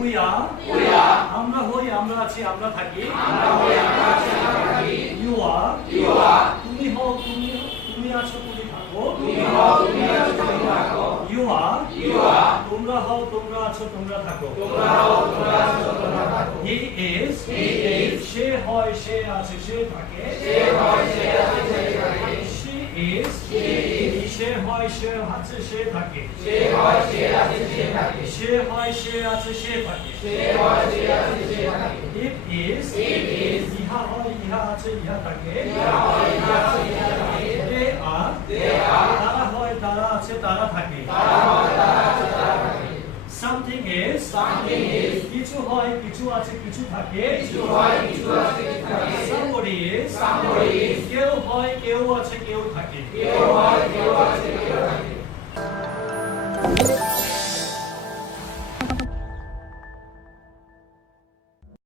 We are we are, আমরা হই আমরা আছি আমরা থাকি। আমরা হই আমরা আছি আমরা থাকি, ইউ আর you are, তুমি হও তুমি তুমি আছো তুমি থাকো। তুমি হও তুমি আছো তুমি থাকো, ইউ আর you are, তোমরা হও তোমরা আছো তোমরা থাকো। তোমরা হও তোমরা আছো তোমরা থাকো, হি ইজ He is, সে হয় সে আছে সে থাকে। সে হয় সে আছে সে থাকে, শি ইজ সে হয় সে আছে সে থাকে। সে হয় সে আছে সে থাকে, সে হয় সে আছে সে থাকে সে হয় সে আছে সে থাকে, ইট ইজ It is, ইহা হয় ইহা আছে ইহা থাকে ইহা হয় ইহা আছে ইহা থাকে, দে আর? they are, তারা হয় তারা আছে তারা থাকে তারা হয় তারা আছে তারা থাকে, সামথিং ইজ something is, কিছু হয় কিছু আছে কিছু থাকে কিছু হয় কিছু আছে কিছু থাকে, somebody is somebody is, কেউ হয় কেউ আছে কেউ থাকে কেউ হয় কেউ আছে কেউ থাকে,